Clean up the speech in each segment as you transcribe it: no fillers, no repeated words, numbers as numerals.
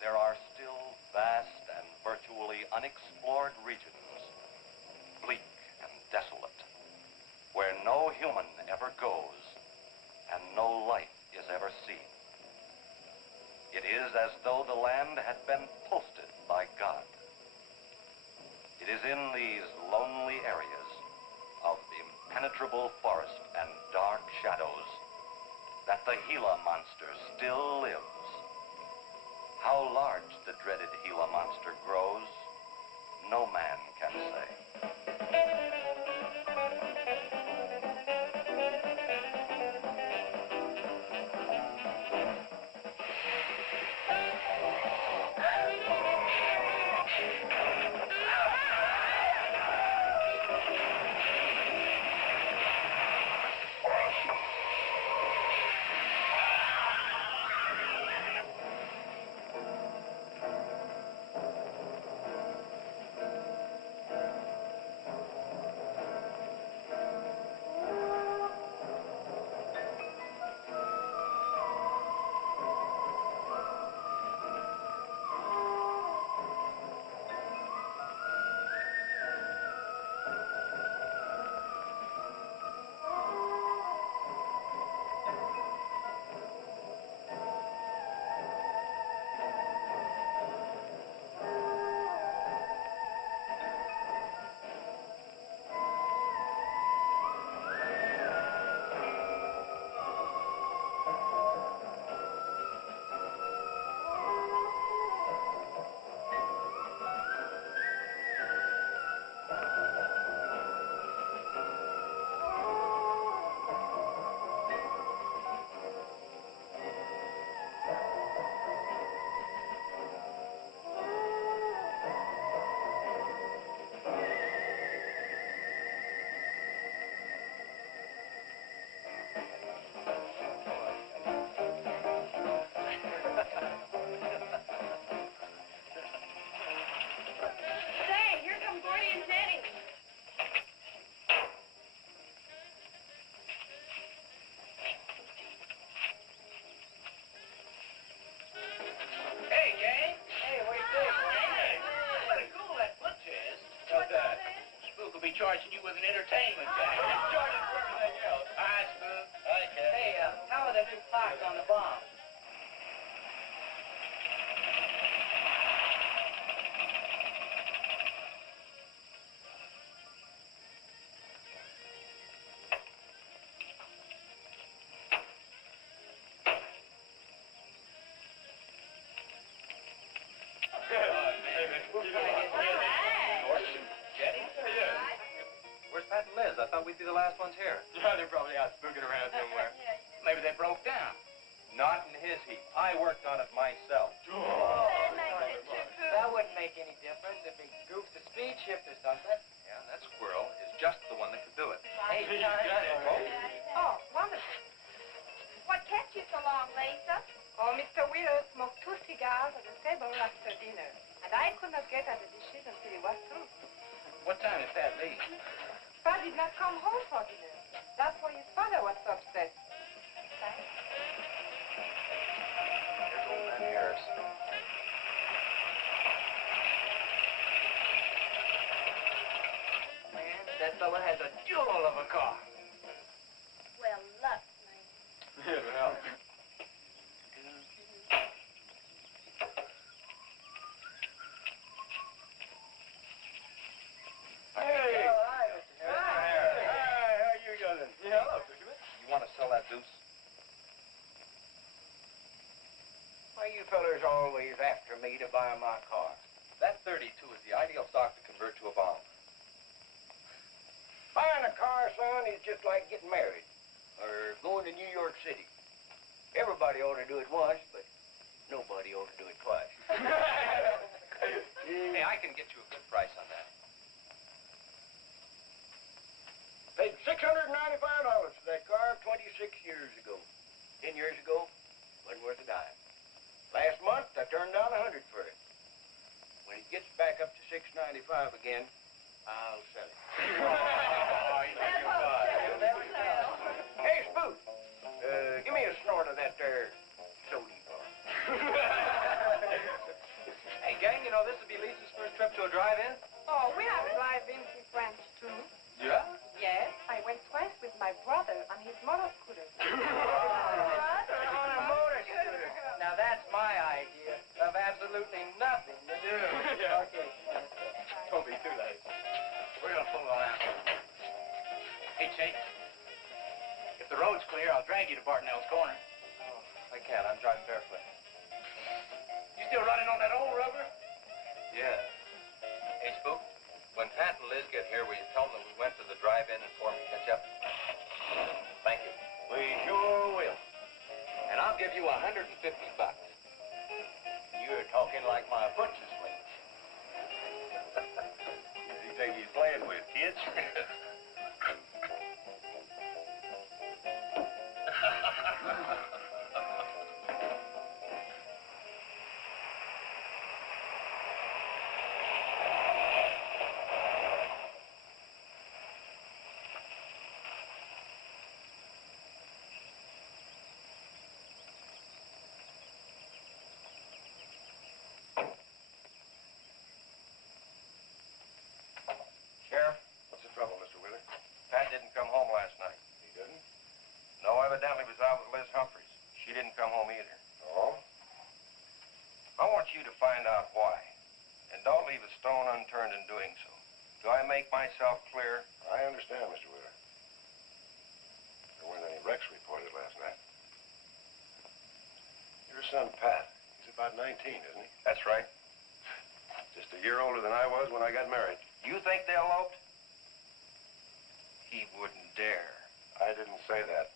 There are still vast and virtually unexplored regions, bleak and desolate, where no human ever goes and no life is ever seen. It is as though the land had been posted by God. It is in these lonely areas of the impenetrable forest and dark shadows that the Gila monster still lives. How large the dreaded Gila monster grows, no man can say. Charging you with an entertainment tax. Charging for everything else. Hi, Spook. Hi, Ken. Hey, how are the new clocks on the bomb? I thought we'd be the last ones here. Yeah, they're probably out spooking around somewhere. Maybe they broke down. Not in his heap. I worked on it myself. That wouldn't make any difference if he goofs the speed shift or something. Yeah, that squirrel is just the one that could do it. Hey, Oh, wonderful. What kept you so long, Lisa? Oh, Mr. Wheeler smoked 2 cigars at the table after dinner, and I could not get at the dishes until he was through. What time did Pat leave? Pa did not come home for dinner. That's why his father was so upset. Here's old man Harris. Man, that fella has a jewel of a car. Well, luck, man. Yeah, well. You fellers always after me to buy my car. That 32 is the ideal stock to convert to a bomb. Buying a car, son, is just like getting married or going to New York City. Everybody ought to do it once, but nobody ought to do it twice. Hey, I can get you a good price on that. Paid $695 for that car 26 years ago. 10 years ago, wasn't worth a dime. Last month, I turned down $100 for it. When it gets back up to $695 again, I'll sell it. Hey, Spook, give me a snort of that there sody bar. know this would be Lisa's first trip to a drive-in? Oh, we have drive-ins in France, too. Yeah? Yes, I went twice with my brother on his motor scooter. On a motor scooter. Now that's my idea of absolutely nothing to do. Yeah. Okay. Don't be too late. We're gonna pull on out. Hey, Chase. If the road's clear, I'll drag you to Bartonell's corner. Oh, I can't. I'm driving barefoot. You still running on that old rubber? Yeah. Hey, Spook, when Pat and Liz get here, will you tell them that we went to the drive-in and for them to catch up? Thank you. We sure will. And I'll give you $150. You're talking like my butcher's mate. You think he's playing with, kids? Sheriff, what's the trouble, Mr. Wheeler? Pat didn't come home last night. He didn't? No, evidently was out with Liz Humphreys. She didn't come home either. Oh? I want you to find out why. And don't leave a stone unturned in doing so. Do I make myself clear? I understand, Mr. Wheeler. There weren't any wrecks reported last night. Your son, Pat, he's about 19, isn't he? That's right. Just a year older than I was when I got married. You think they eloped? He wouldn't dare. I didn't say that.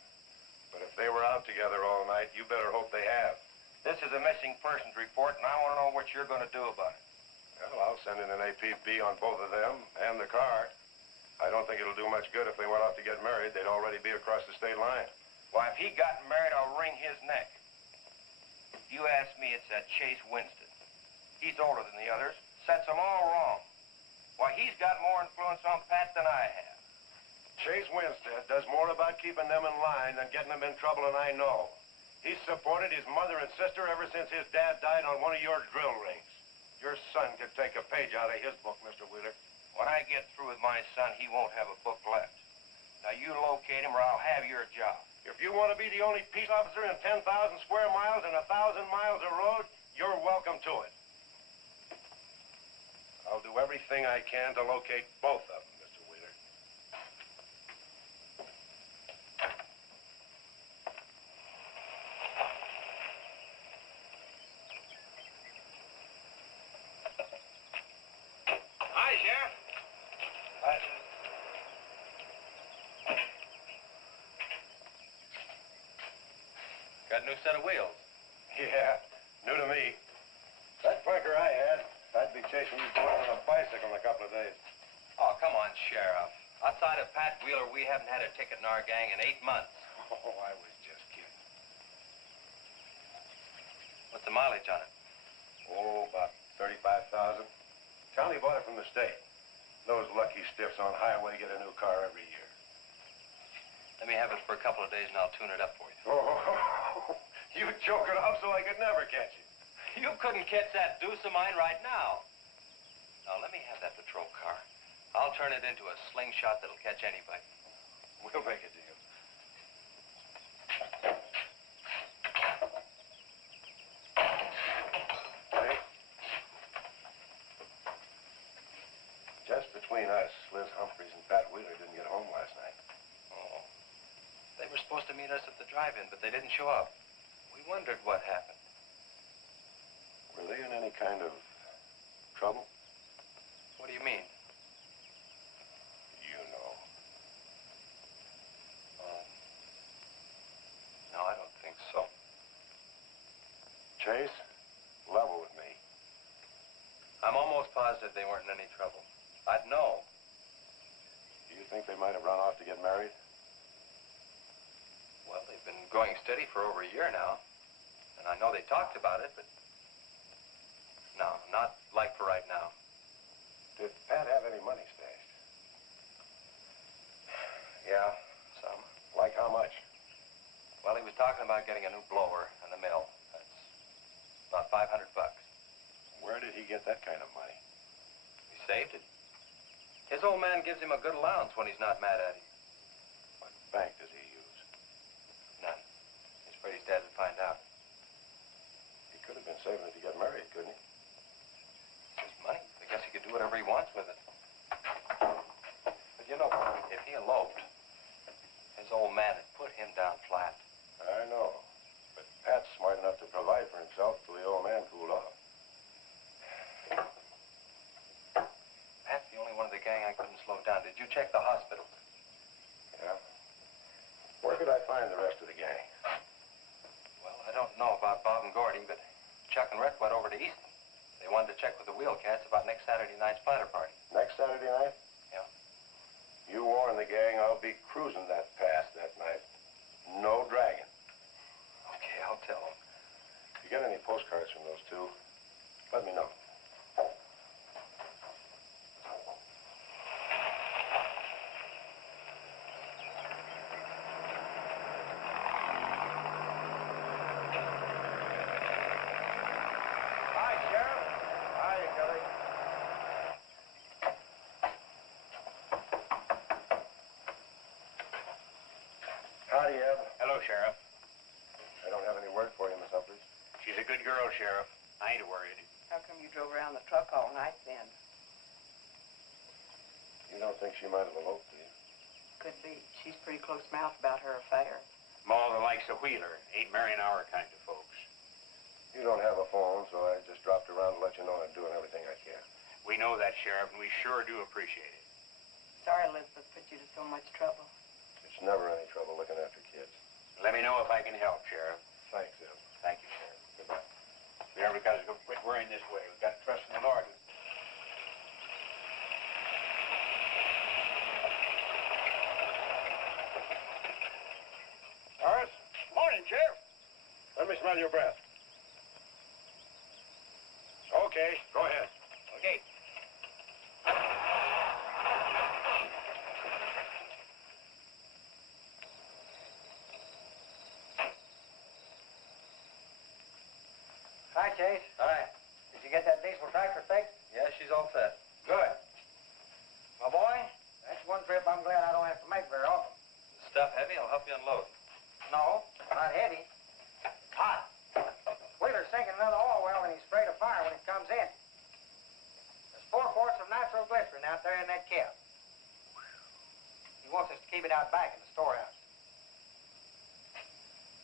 But if they were out together all night, you better hope they have. This is a missing persons report, and I want to know what you're going to do about it. Well, I'll send in an APB on both of them and the car. I don't think it'll do much good if they went off to get married. They'd already be across the state line. Why, if he got married, I'll wring his neck. If you ask me, it's that Chase Winston. He's older than the others. Sets them all wrong. Why, he's got more influence on Pat than I have. Chase Winstead does more about keeping them in line than getting them in trouble, and I know. He's supported his mother and sister ever since his dad died on one of your drill rigs. Your son could take a page out of his book, Mr. Wheeler. When I get through with my son, he won't have a book left. Now, you locate him or I'll have your job. If you want to be the only peace officer in 10,000 square miles and 1,000 miles of road, you're welcome to it. I'll do everything I can to locate both of them, Mr. Wheeler. Hi, Sheriff. Got a new set of wheels. Yeah, new to me. That clunker I had, I'd be chasing you boys on a bicycle in a couple of days. Oh, come on, Sheriff. Outside of Pat Wheeler, we haven't had a ticket in our gang in 8 months. Oh, I was just kidding. What's the mileage on it? Oh, about 35,000. Tony bought it from the state. Those lucky stiffs on highway get a new car every year. Let me have it for a couple of days and I'll tune it up for you. Oh, you joke it off so I could never catch you. You couldn't catch that deuce of mine right now. Now, let me have that patrol car. I'll turn it into a slingshot that'll catch anybody. We'll make a deal. Hey. Just between us, Liz Humphreys and Pat Wheeler didn't get home last night. Oh. They were supposed to meet us at the drive-in, but they didn't show up. We wondered what happened. Were they in any kind of trouble? What do you mean? You know. No, I don't think so. Chase, level with me. I'm almost positive they weren't in any trouble. I'd know. Do you think they might have run off to get married? Well, they've been going steady for over a year now. And I know they talked about it, but... No, not like for right now. Did Pat have any money stashed? Yeah, some. Like how much? Well, he was talking about getting a new blower and a mill. That's about $500. Where did he get get that kind of money? He saved it. His old man gives him a good allowance when he's not mad at him. What bank does he use? None. He's afraid his dad would find out. He could have been saving it to get married, couldn't he? It's his money. I guess he could do whatever he wants with it. But you know, if he eloped, his old man had put him down flat. I know. But Pat's smart enough to provide for himself till the old man cooled off. Pat's the only one of the gang I couldn't slow down. Did you check the hospitals? Yeah. Where could I find the rest of the gang? Well, I don't know about Bob and Gordy, but Chuck and Rhett went over to Easton. They wanted to check with the Wheelcats about next Saturday night's splatter party. Next Saturday night? Yeah. You warn the gang I'll be cruising that pass that night. No dragging. Okay, I'll tell them. If you get any postcards from those two, let me know. Hi, Sheriff. Hiya, Kelly. Howdy, Eb. Hello, Sheriff. I don't have any word for you, Miss Humphries. She's a good girl, Sheriff. I ain't worried. How come you drove around the truck all night then? You don't think she might have eloped, do you? Could be. She's pretty close-mouthed about her affair. Ma, the likes of Wheeler ain't marrying our kind of folks. You don't have a phone, so I just dropped around to let you know I'm doing everything I can. We know that, Sheriff, and we sure do appreciate it. Sorry Elizabeth put you to so much trouble. It's never any trouble looking after kids. Let me know if I can help, Sheriff. Thanks, Eb. Thank you, Sheriff. Goodbye. There, we've got to quit worrying this way. We've got to trust in the Lord. Horace, Morning, Sheriff. let me smell your breath. Okay, go ahead. Okay. Hi, Chase. Hi. Did you get that diesel tractor fixed? Yeah, she's all set. Good. My boy, that's one trip I'm glad I don't have to make very often. Stuff heavy, I'll help you unload. No, not heavy. It's hot. Wheeler's sinking another oil well and he's afraid of fire when it comes in. There's 4 quarts of nitroglycerin out there in that cap. He wants us to keep it out back in the storehouse.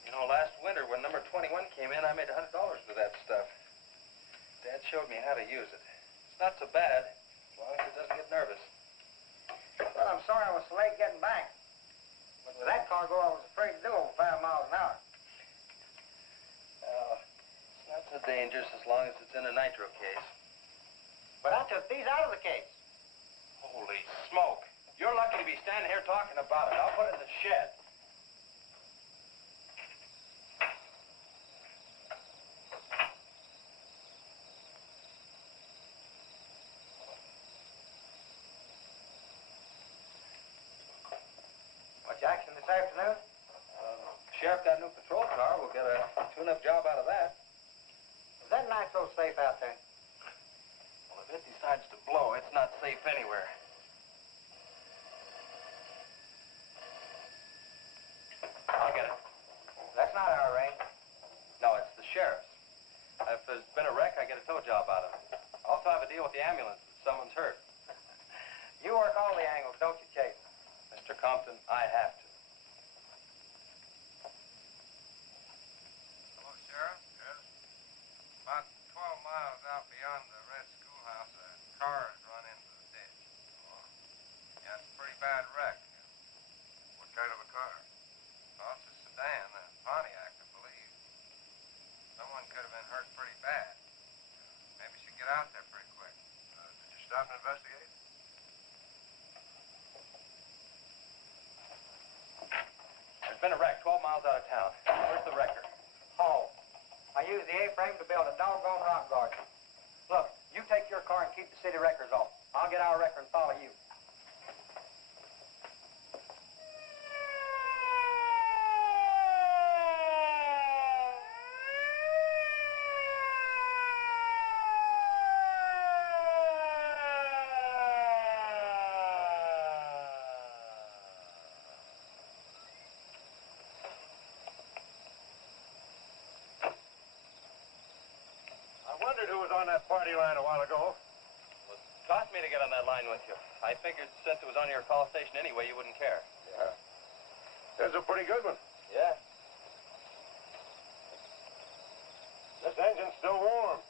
You know, last winter when number 21 came in, I made $100 with that stuff. Dad showed me how to use it. It's not so bad, as long as it doesn't get nervous. Well, I'm sorry I was so late getting back. But with that cargo, I was afraid to do over 5 miles an hour. It's not so dangerous as long as it's in a nitro case. But I took these out of the case. Holy smoke. You're lucky to be standing here talking about it. I'll put it in the shed. Much action this afternoon? Sheriff got a new patrol car. We'll get a tune-up job out of that. Is that nitro safe out there? Well, if it decides to blow, it's not safe anywhere. I'll get it. That's not our range. No, it's the sheriff's. If there's been a wreck, I get a tow job out of it. I also have a deal with the ambulance if someone's hurt. You work all the angles, don't you, Chase? Mr. Compton, I have to. Hello, Sheriff. Yes. About 12 miles out beyond the red schoolhouse, a car has run into the ditch. Oh. Yeah, it's a pretty bad wreck. What kind of a car? Oh, it's a sedan, a Pontiac, I believe. Someone could have been hurt pretty bad. Maybe you should get out there pretty quick. Did you stop and investigate? There's been a wreck 12 miles out of town. Where's the wrecker? Home. I used the A-frame to build a doggone rock garden. Look, you take your car and keep the city wreckers off. I'll get our wrecker and follow you. wondered who was on that party line a while ago. Well, it cost me to get on that line with you. I figured since it was on your call station anyway, you wouldn't care. Yeah. This is a pretty good one. Yeah. This engine's still warm.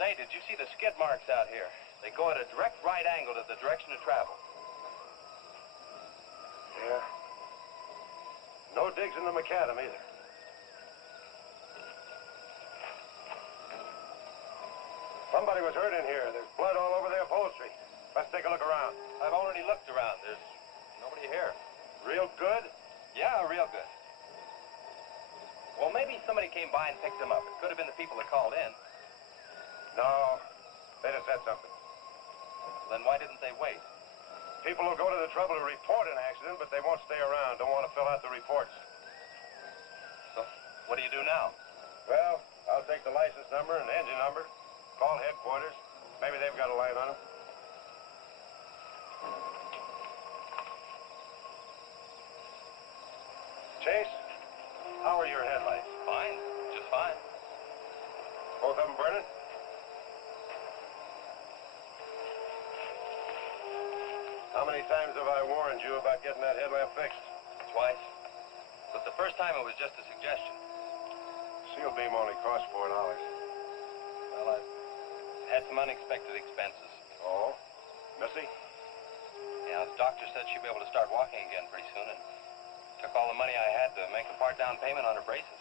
Say, did you see the skid marks out here? They go at a direct right angle to the direction of travel. Yeah. No digs in the macadam either. Somebody was hurt in here. There's blood all over the upholstery. Let's take a look around. I've already looked around. There's nobody here. Real good? Yeah, real good. Well, maybe somebody came by and picked them up. It could have been the people that called in. No. They'd have said something. Then why didn't they wait? People will go to the trouble to report an accident, but they won't stay around. Don't want to fill out the reports. So, what do you do now? Well, I'll take the license number and engine number, call headquarters. Maybe they've got a line on them. Chase, how are your headlights? Fine. Just fine. Both of them burning? How many times have I warned you about getting that headlamp fixed? Twice. But the first time it was just a suggestion. Seal beam only costs $4. Well, I had some unexpected expenses. Oh? Missy? Yeah, the doctor said she'd be able to start walking again pretty soon, and took all the money I had to make a part down payment on her braces.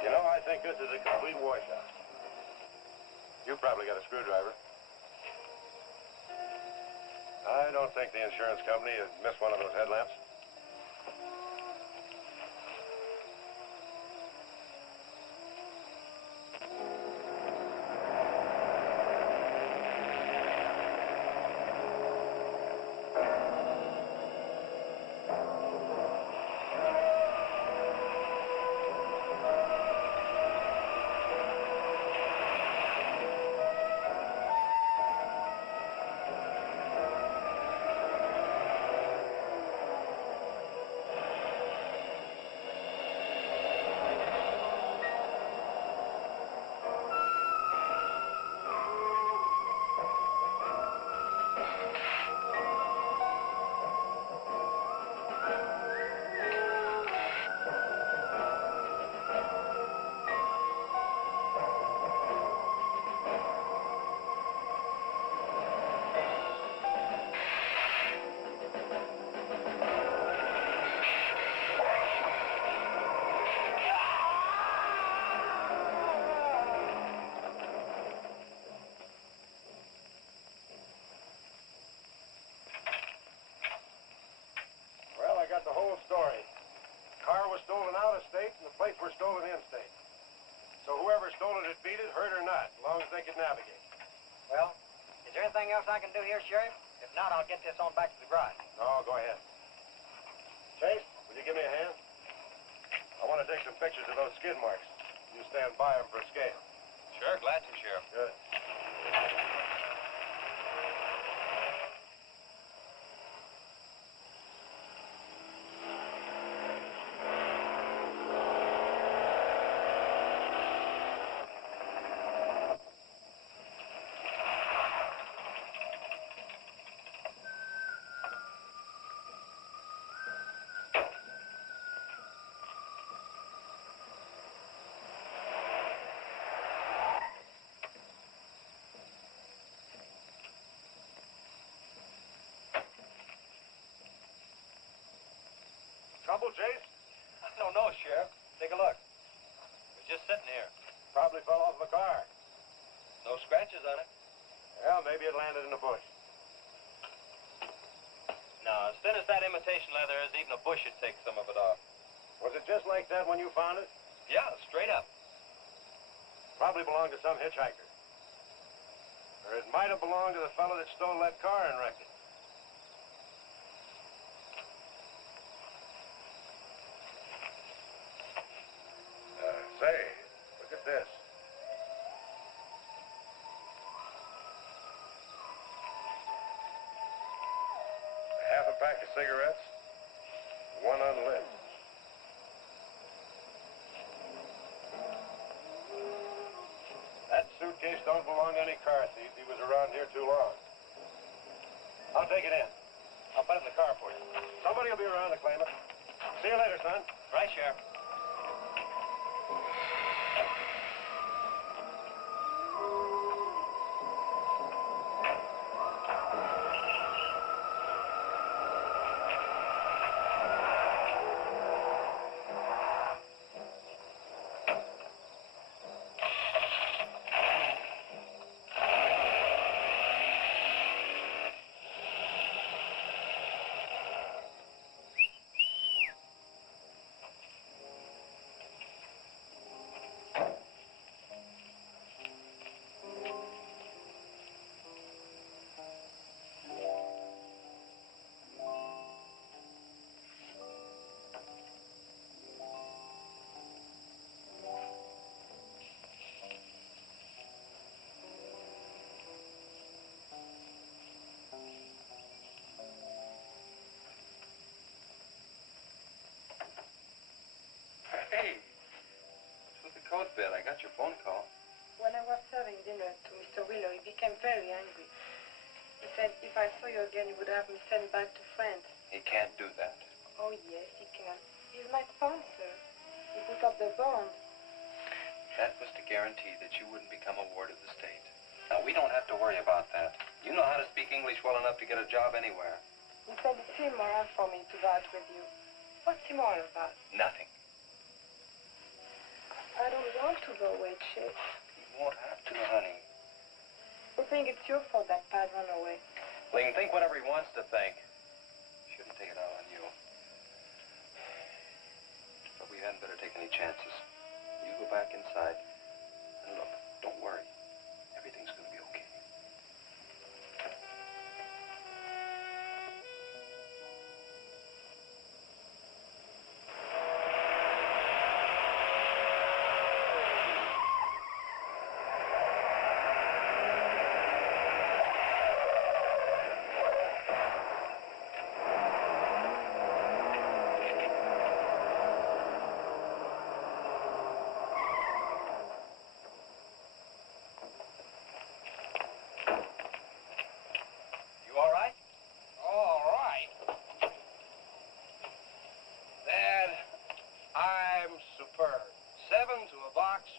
You know, I think this is a complete washout. You probably got a screwdriver. I don't think the insurance company has missed one of those headlamps. The whole story. Car was stolen out of state and the plates were stolen in state. So whoever stole it, beat it, hurt or not, as long as they could navigate. Well, is there anything else I can do here, Sheriff? If not, I'll get this on back to the garage. No, go ahead. Chase, will you give me a hand? I want to take some pictures of those skid marks. You stand by them for a scale. Sure, glad to, Sheriff. Good. Trouble, Chase? I don't know, Sheriff. Take a look. It was just sitting here. Probably fell off the car. No scratches on it. Well, maybe it landed in a bush. No, as thin as that imitation leather is, even a bush should take some of it off. Was it just like that when you found it? Yeah, straight up. Probably belonged to some hitchhiker. Or it might have belonged to the fellow that stole that car and wrecked it. Say, look at this. Half a pack of cigarettes, one unlit. case don't belong to any car thief. He was around here too long. I'll take it in. I'll put it in the car for you. Somebody will be around to claim it. See you later, son. Right, Sheriff. Hey, what's with the coat bed? I got your phone call. When I was serving dinner to Mr. Wheeler, he became very angry. He said if I saw you again, he would have me sent back to France. He can't do that. Oh, yes, he can. He's my sponsor. He put up the bond. That was to guarantee that you wouldn't become a ward of the state. Now, we don't have to worry about that. You know how to speak English well enough to get a job anywhere. He said it's immoral for me to vouch with you. What's immoral about? Nothing. I don't want to go away, Chip. You won't have to, honey. I think it's your fault that Pat ran away. Well, he can think whatever he wants to think. Shouldn't take it out on you. But we hadn't better take any chances. You go back inside. And look, don't worry. Everything's going to be okay.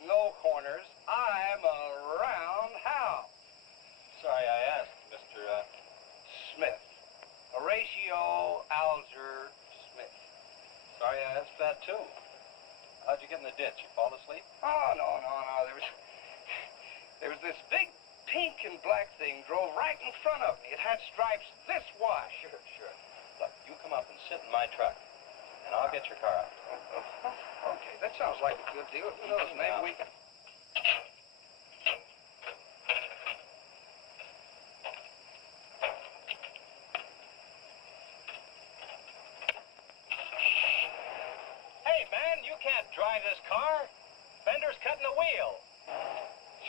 No corners. I'm a roundhouse. Sorry I asked, Mr. Smith. Horatio Alger Smith. Sorry I asked that, too. How'd you get in the ditch? You fall asleep? Oh, no. There was this big pink and black thing drove right in front of me. It had stripes this wide. Sure. Look, you come up and sit in my truck, and I'll get your car out. Okay, that sounds like a good deal. Who knows, maybe we can... Hey, man, you can't drive this car. Fender's cutting the wheel.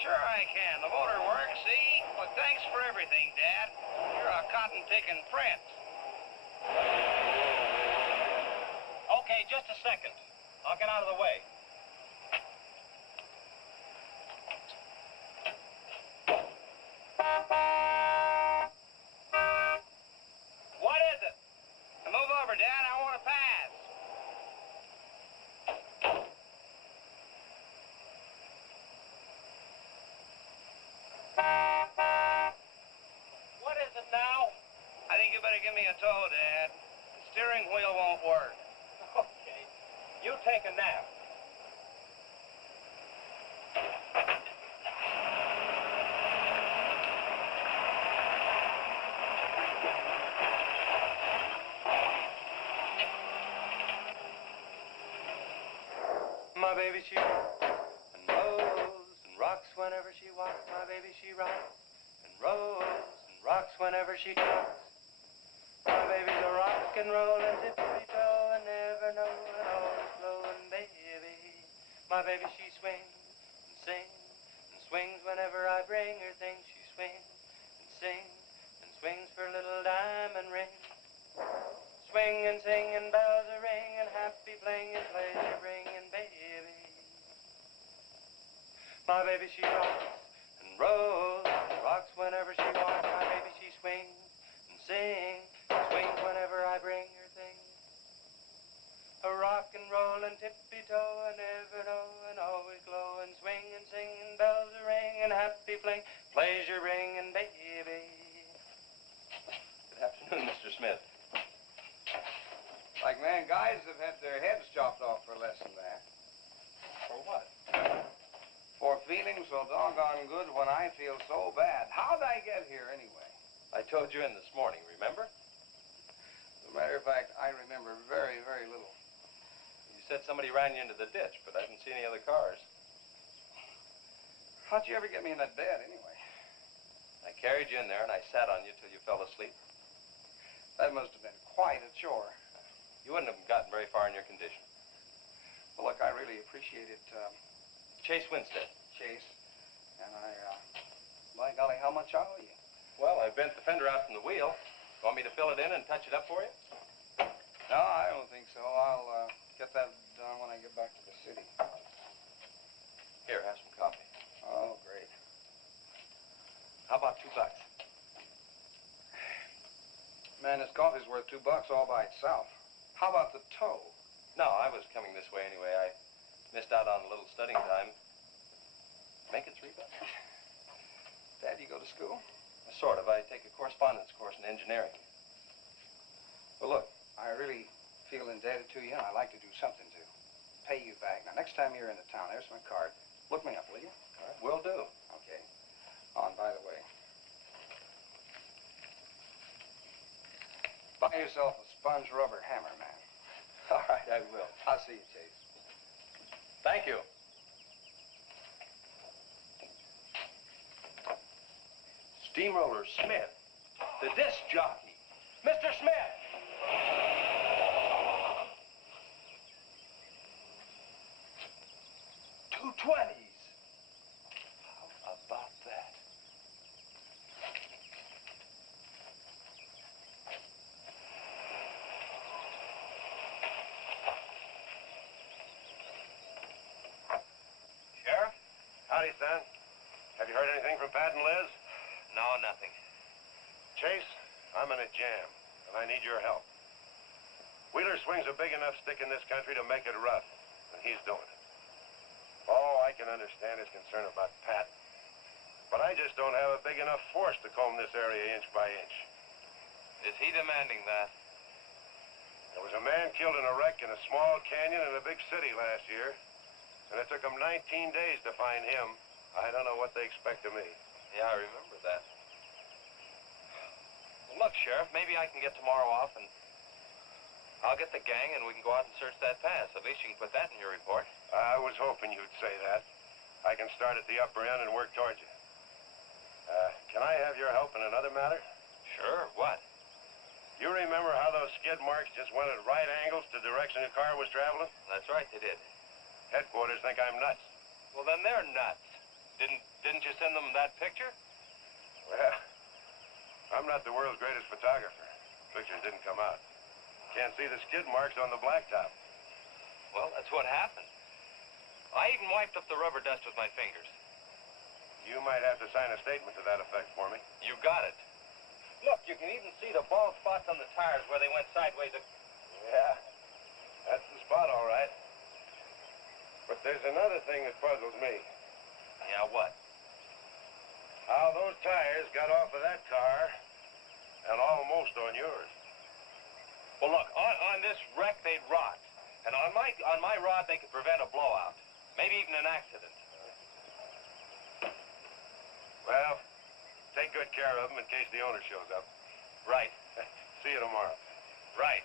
Sure I can. The motor works, see? But thanks for everything, Dad. You're a cotton-picking prince. Okay, just a second. I'll get out of the way. What is it? Now move over, Dad. I want to pass. What is it now? I think you better give me a tow, Dad. The steering wheel won't work. Okay. You take a nap. My baby, she rocks and rolls and rocks whenever she walks. My baby, she rocks and rolls and rocks whenever she talks. My baby's a rock and rollin' tippity-toe and never knowin' always blowin' baby. My baby, she swings and sings and swings whenever I bring her things. She swings and sings and swings for a little diamond ring. Swing and sing and bells are ring and happy fling and pleasure bringing baby. My baby, she rocks and rolls and rocks whenever she walks. My baby, she swings and sings, swings whenever I bring her things. A rock and roll and tippy-toe and ever know and always glow and swing and sing and bells a ring and happy fling, pleasure ring and baby. Good afternoon, Mr. Smith. Like man, guys have had their heads chopped off for less than that. For what? For feeling so doggone good when I feel so bad. How'd I get here anyway? I told you in this morning, remember? As a matter of fact, I remember very, very little. You said somebody ran you into the ditch, but I didn't see any other cars. How'd you ever get me in that bed anyway? I carried you in there and I sat on you till you fell asleep. That must have been quite a chore. You wouldn't have gotten very far in your condition. Well, look, I really appreciate it, Chase Winstead. Chase. And by golly, how much I owe you? Well, I bent the fender out from the wheel. Want me to fill it in and touch it up for you? No, I don't think so. I'll get that done when I get back to the city. Here, have some coffee. Oh, great. How about $2? Man, this coffee's worth $2 all by itself. How about the tow? No, I was coming this way anyway. I missed out on a little studying time. Make it $3. Dad, you go to school? Sort of. I take a correspondence course in engineering. Well, look, I really feel indebted to you, and I'd like to do something to pay you back. Now, next time you're in the town, there's my card. Look me up, will you? All right, will do. Okay. Oh, and by the way, buy yourself a sponge rubber hammer, man. All right, I will. I'll see you, Chase. Thank you. Steamroller Smith, the disc jockey. Mr. Smith! 220s. How about that? Sheriff? Howdy, son. Have you heard anything from Pat and Liz? No, nothing. Chase, I'm in a jam, and I need your help. Wheeler swings a big enough stick in this country to make it rough, and he's doing it. Oh, I can understand his concern about Pat, but I just don't have a big enough force to comb this area inch by inch. Is he demanding that? There was a man killed in a wreck in a small canyon in a big city last year, and it took them 19 days to find him. I don't know what they expect of me. Yeah, I remember that. Well, look, Sheriff, maybe I can get tomorrow off and I'll get the gang and we can go out and search that pass. At least you can put that in your report. I was hoping you'd say that. I can start at the upper end and work towards you. Can I have your help in another matter? Sure, what? You remember how those skid marks just went at right angles to the direction the car was traveling? That's right, they did. Headquarters think I'm nuts. Well, then they're nuts. Didn't you send them that picture? Well, I'm not the world's greatest photographer. Pictures didn't come out. Can't see the skid marks on the blacktop. Well, that's what happened. I even wiped up the rubber dust with my fingers. You might have to sign a statement to that effect for me. You got it. Look, you can even see the bald spots on the tires where they went sideways. Yeah, that's the spot, all right. But there's another thing that puzzles me. Yeah, what? How those tires got off of that car and almost on yours. Well, look, on this wreck, they'd rot. And on my rod, they could prevent a blowout. Maybe even an accident. Well, take good care of them in case the owner shows up. Right. See you tomorrow. Right.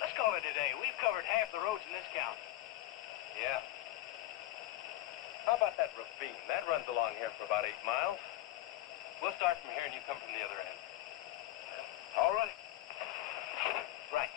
Let's call it a day. We've covered half the roads in this county. Yeah. How about that ravine? That runs along here for about 8 miles. We'll start from here and you come from the other end. All right. Right.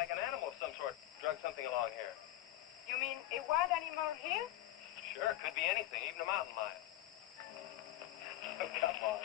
like an animal of some sort drug something along here. You mean a wild animal here? Sure, could be anything, even a mountain lion. Oh, come on.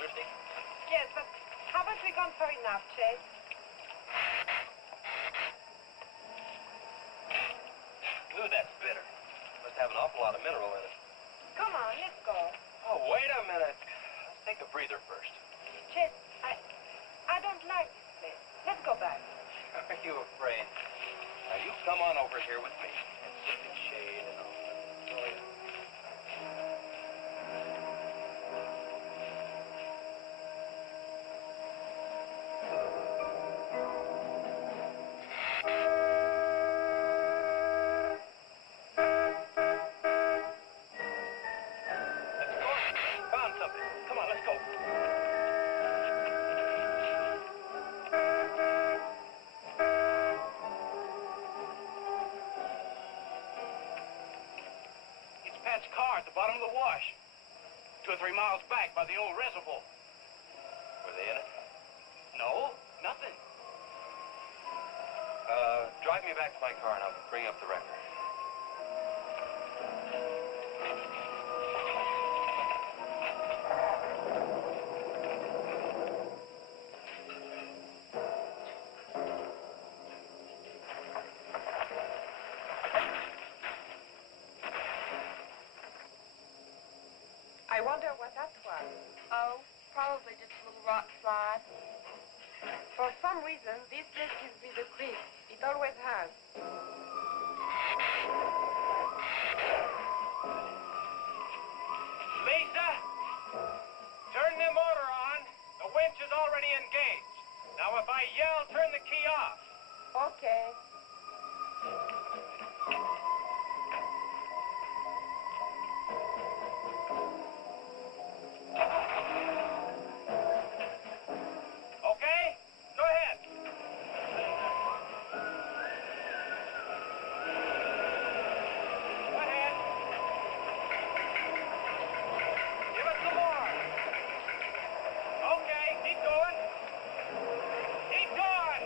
Thirsty? Yes, but haven't we gone far enough, Chase? Ooh, that's bitter. Must have an awful lot of mineral in it. Come on, let's go. Oh, wait a minute. Let's take a breather first. Chase, I don't like this place. Let's go back. Are you afraid? Now, you come on over here with me and sit in the shade and all. Oh, yeah. Let's go. Found something. Come on, let's go. It's Pat's car at the bottom of the wash. 2 or 3 miles back by the old reservoir. Were they in it? No, nothing. Drive me back to my car and I'll bring up the record. I wonder what that was. Oh, probably just a little rock slide. For some reason, this place gives me the creeps. It always has. Lisa, turn the motor on. The winch is already engaged. Now, if I yell, turn the key off. Okay. Okay? Go ahead. Go ahead. Give it some more. Okay, keep going. Keep going.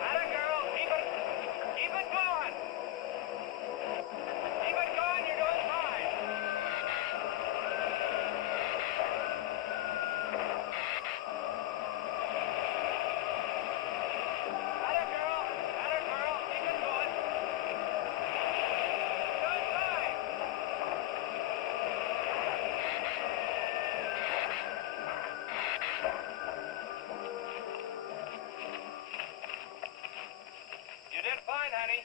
Atta girl, keep it going. Keep it going, you're doing fine. Atta girl, keep it going. Doing fine. You did fine, honey.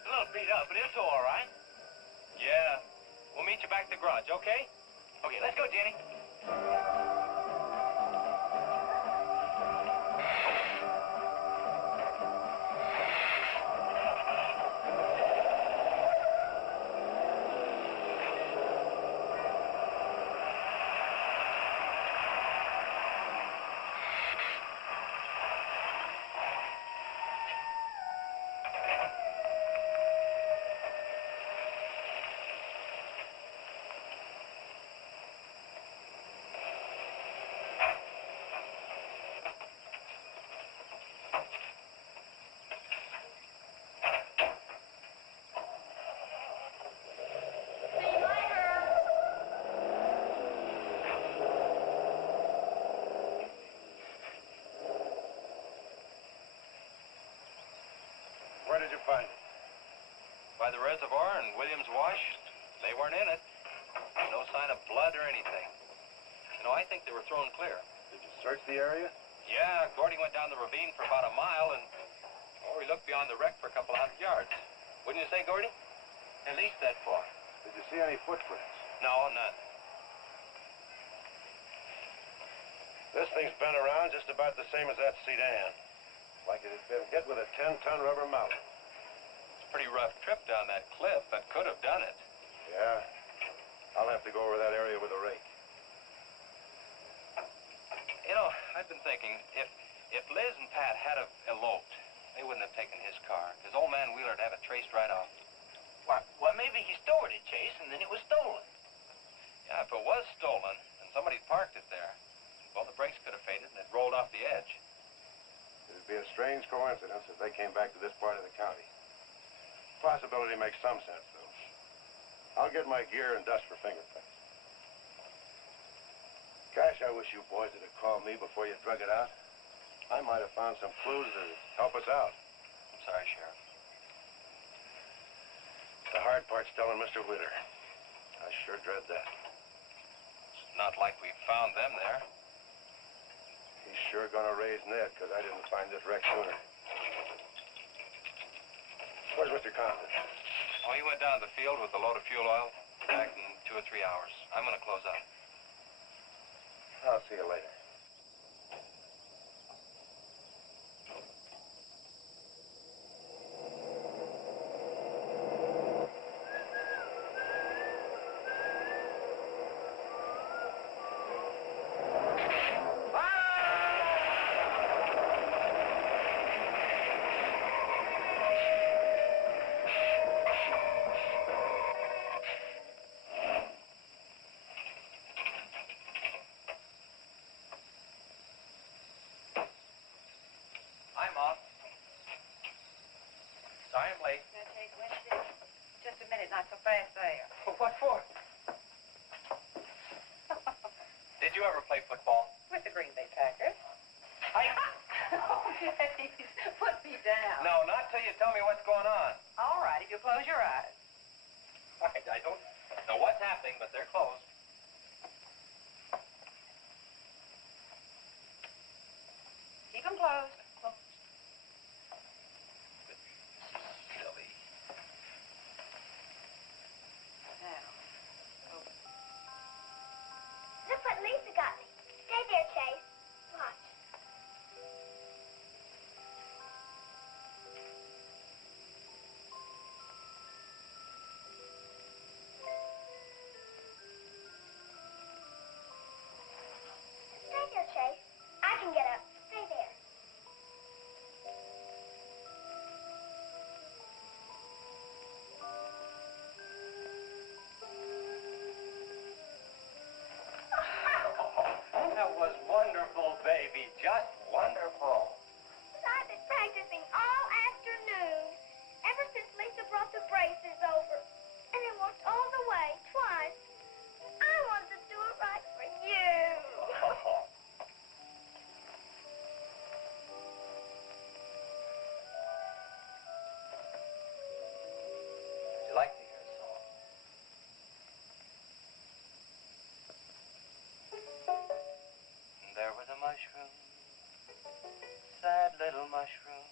A little beat up, but it's all right. Yeah. We'll meet you back at the garage, okay? Okay, let's go, Jenny. Where did you find it? By the reservoir and Williams Wash, they weren't in it. No sign of blood or anything. You know, I think they were thrown clear. Did you search the area? Yeah, Gordy went down the ravine for about a mile and, he looked beyond the wreck for a couple 100 yards. Wouldn't you say, Gordy? At least that far. Did you see any footprints? No, none. This thing's been around just about the same as that sedan. Like it had been hit with a 10-ton rubber mallet. It's a pretty rough trip down that cliff, but could have done it. Yeah. I'll have to go over that area with a rake. You know, I've been thinking, if Liz and Pat had have eloped, they wouldn't have taken his car, because old man Wheeler'd have it traced right off. Well, maybe he stored it, Chase, and then it was stolen. Yeah, if it was stolen, and somebody parked it there, well, the brakes could have faded and it rolled off the edge. It'd be a strange coincidence if they came back to this part of the county. Possibility makes some sense, though. I'll get my gear and dust for fingerprints. Gosh, I wish you boys would have called me before you drug it out. I might have found some clues to help us out. I'm sorry, Sheriff. The hard part's telling Mr. Wheeler. I sure dread that. It's not like we found them there. He's sure gonna raise Ned, because I didn't find this wreck sooner. Where's Mr. Compton? Oh, he went down to the field with a load of fuel oil. Back in 2 or 3 hours. I'm gonna close up. I'll see you later. I'm off. Sorry I'm late. Just a minute, not so fast there. What for? Did you ever play football? With the Green Bay Packers. Oh, please, put me down. No, not till you tell me what's going on. All right, if you close your eyes. I don't know what's happening, but they're closed. Keep them closed. Silly. Now. Look what Lisa got me. Stay there, Chase. Watch. Stay there, Chase. I can get up. Stay there. That was wonderful, baby. Just wonderful. I've been practicing all afternoon. Ever since Lisa brought the braces over. And I walked all the way, twice. I wanted to do it right for you. Would you like to hear a song? There was a mushroom, sad little mushroom.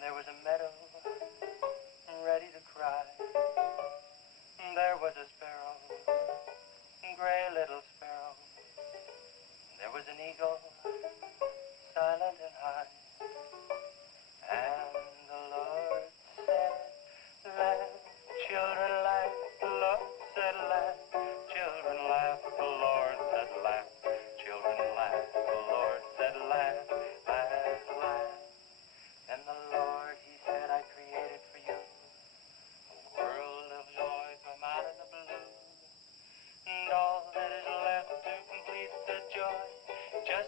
There was a meadow, ready to cry. There was a sparrow, gray little sparrow. There was an eagle, silent and high. And the Lord said, let children laugh. The Lord said, let children laugh. The Lord said, laugh. Children laugh. The Lord said, laugh, laugh, laugh. And the Lord, he said, I created for you a world of joy from out of the blue. And all that is left to complete the joy just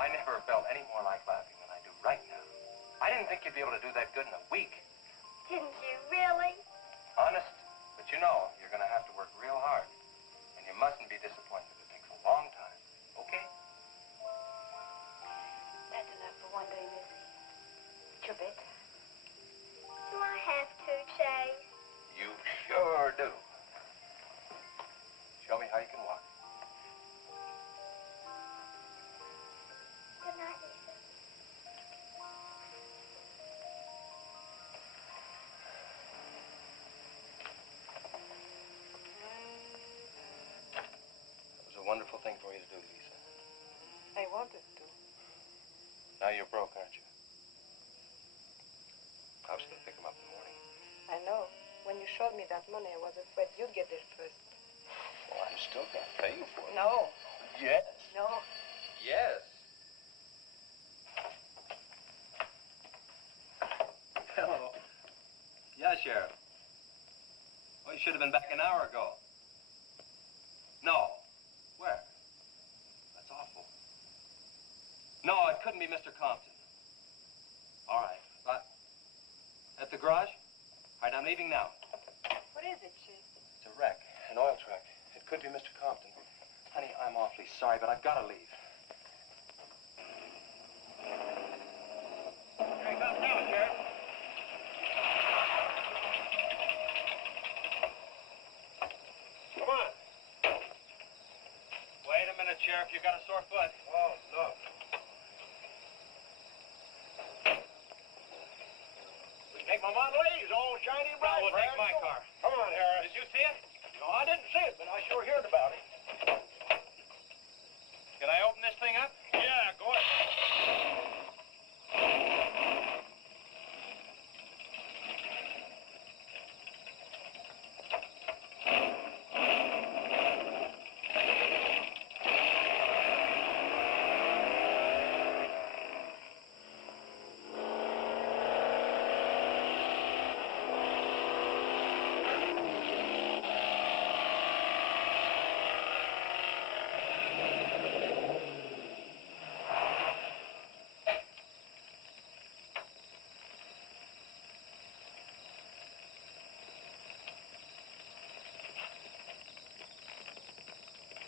I never felt any more like laughing than I do right now. I didn't think you'd be able to do that good in a week. Didn't you really? Honest. But you know, you're going to have to work real hard. And you mustn't be disappointed. It takes a long time. Okay? That's enough for one day, Missy. It's your bed. Do I have to, Chase? You sure do. Show me how you can walk. Good night, Lisa. It was a wonderful thing for you to do, Lisa. I wanted to. Now you're broke, aren't you? I was going to pick him up in the morning. I know. When you showed me that money, I was afraid you'd get there first. Well, I'm still going to pay you for it. No. Yes. No. Yes. Hello. Yeah, Sheriff. Oh, you should have been back an hour ago. No. Where? That's awful. No, it couldn't be Mr. Compton. All right. At the garage? All right, I'm leaving now. What is it, Chase? It's a wreck, an oil truck. It could be Mr. Compton. Honey, I'm awfully sorry, but I've got to leave. Here he comes now, Sheriff. Come on. Wait a minute, Sheriff. You got a sore foot. Oh, no. We take my Model A. It's all shiny bright. No, we'll take my car. Come on, Harris. Did you see it? No, I didn't see it, but I sure heard about it. Can I open this thing up? Yeah, go ahead.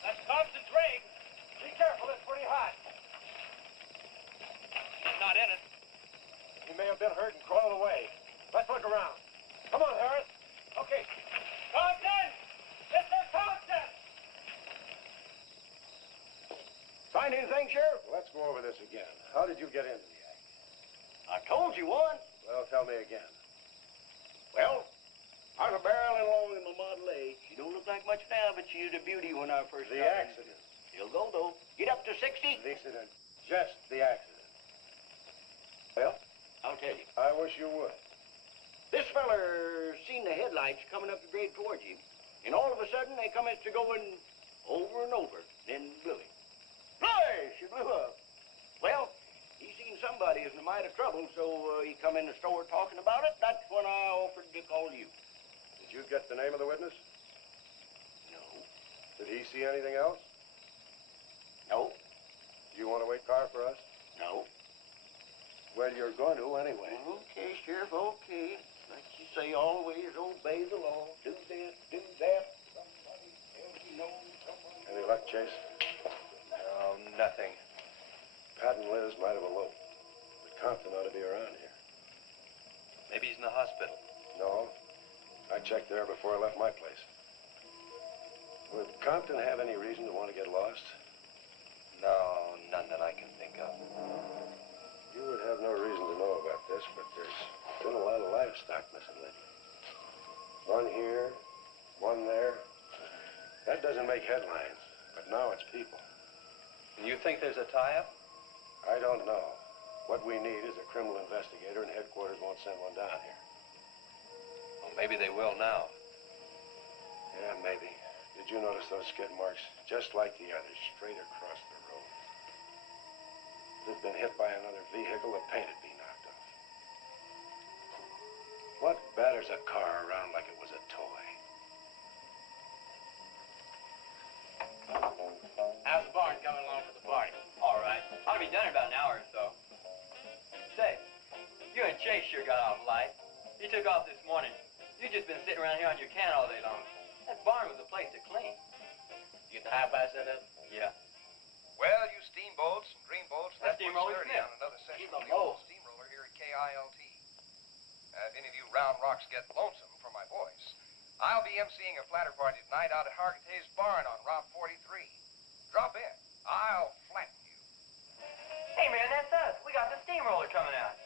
That's Compton's rig. Be careful, it's pretty hot. He's not in it. He may have been hurt and crawled away. Let's look around. Come on, Harris. Okay. Compton! Mr. Compton! Find anything, Sheriff? Let's go over this again. How did you get into the act? I told you once. Well, tell me again. Well, I was barreling along in my Model A. She don't look like much now, but she was a beauty when I first The started. accident. She'll go, though. Get up to 60. The accident. Just the accident. Well, I'll tell you. I wish you would. This feller seen the headlights coming up the grade towards him, and all of a sudden they come to going over and over, then blew him. Fly! She blew up. Well, he seen somebody was in a mite of trouble, so he come in the store talking about it. That's when I offered to call you. Did you get the name of the witness? No. Did he see anything else? No. Do you want to wait car for us? No. Well, you're going to anyway. Okay, Sheriff, okay. Like you say, always obey the law. Do this, do that. Somebody tells you no, somebody... Any luck, Chase? No, nothing. Pat and Liz might have eloped, but Compton ought to be around here. Maybe he's in the hospital. No. I checked there before I left my place. Would Compton have any reason to want to get lost? No, none that I can think of. You would have no reason to know about this, but there's been a lot of livestock missing lately. One here, one there. That doesn't make headlines, but now it's people. And you think there's a tie-up? I don't know. What we need is a criminal investigator, and headquarters won't send one down here. Well, maybe they will now. Yeah, maybe. Did you notice those skid marks? Just like the others, straight across the road. If it had been hit by another vehicle, the paint would be knocked off. What batters a car around like it was a toy? How's the barn coming along for the party? All right. Ought to be dinner off, Light. He took off this morning. You've just been sitting around here on your can all day long. That barn was a place to clean. You get the hi-fi set up? Yeah. Well, you steamboats and dreamboats, That's let's put Steamroller sturdy Smith. on another session Keep of 'em the old low. steamroller here at KILT. If any of you round rocks get lonesome for my voice, I'll be emceeing a flatter party tonight out at Hargitay's barn on Route 43. Drop in. I'll flatten you. Hey, man, that's us. We got the steamroller coming out.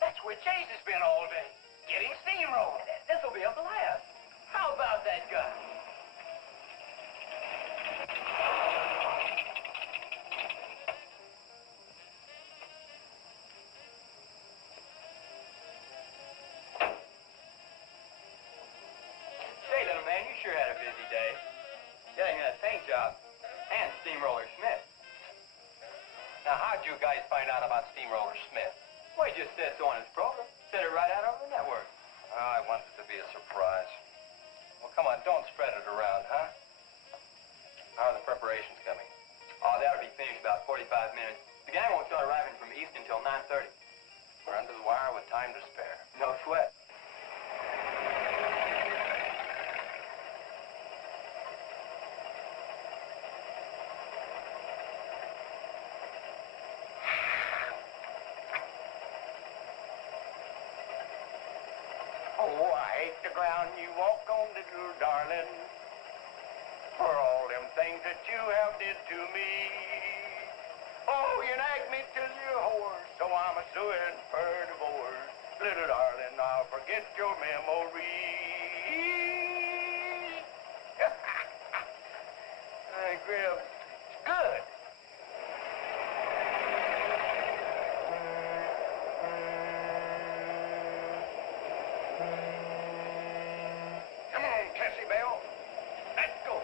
That's where Chase has been all day. Getting steamrolled. This will be a blast. How about that guy? Say, little man, you sure had a busy day. Getting that paint job and Steamroller Smith. Now, how'd you guys find out about Steamroller Smith? Well, he just said so on his program. Said it right out on the network. I wanted it to be a surprise. Well, come on, don't spread it around, huh? How are the preparations coming? Oh, that'll be finished about 45 minutes. The gang won't start arriving from East until 9:30. We're under the wire with time to spare. No sweat. Oh, I hate the ground you walk on, little darling, for all them things that you have did to me. Oh, you nag me till you're hoarse, so I'm a suing for divorce. Little darling, I'll forget your memory. Hey, Grim, good. Come on, Tessie Bell. Let's go.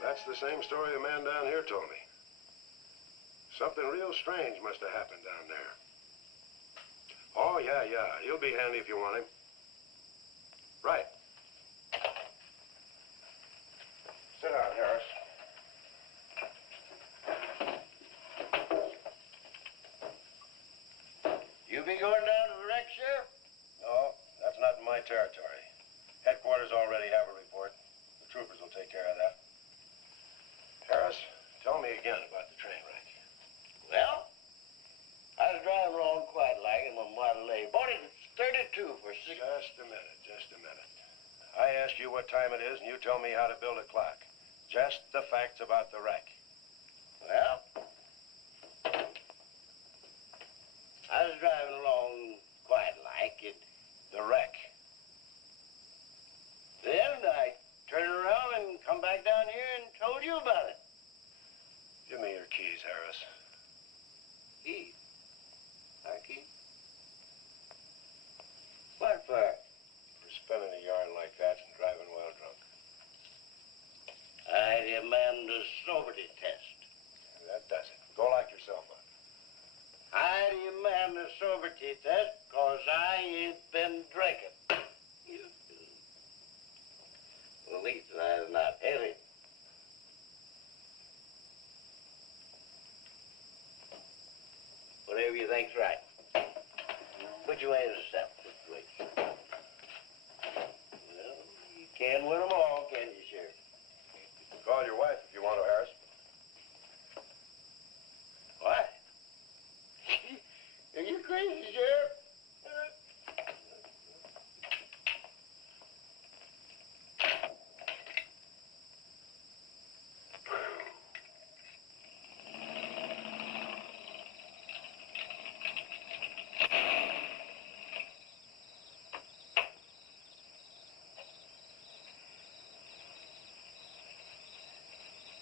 That's the same story a man down here told me. Something real strange must have happened down there. Oh, yeah. He'll be handy if you want him. Right. Sit down, Harris. You be going down to the wreck, Sheriff? No, that's not in my territory. Headquarters already have a report. The troopers will take care of that. Harris, tell me again about the train wreck. Well, I was driving along quite like in my Model A. Bought it at 32 for $6. Just a minute. I ask you what time it is, and you tell me how to build a clock. Just the facts about the wreck. Well, I was driving along quite like it. The wreck. Then I turned around and come back down here and told you about it. Give me your Please, Harris. Keith. Hi, Keith. What for? For spinning a yarn like that and driving while drunk. I demand a sobriety test. That does it. Go lock yourself up. I demand a sobriety test because I ain't been drinking. At least I'm not heavy. Whatever you think's right. Put your hands up, please. Well, you can't win them all, can you, Sheriff? Call your wife if you want to, Harris. Why? Are you crazy, Sheriff?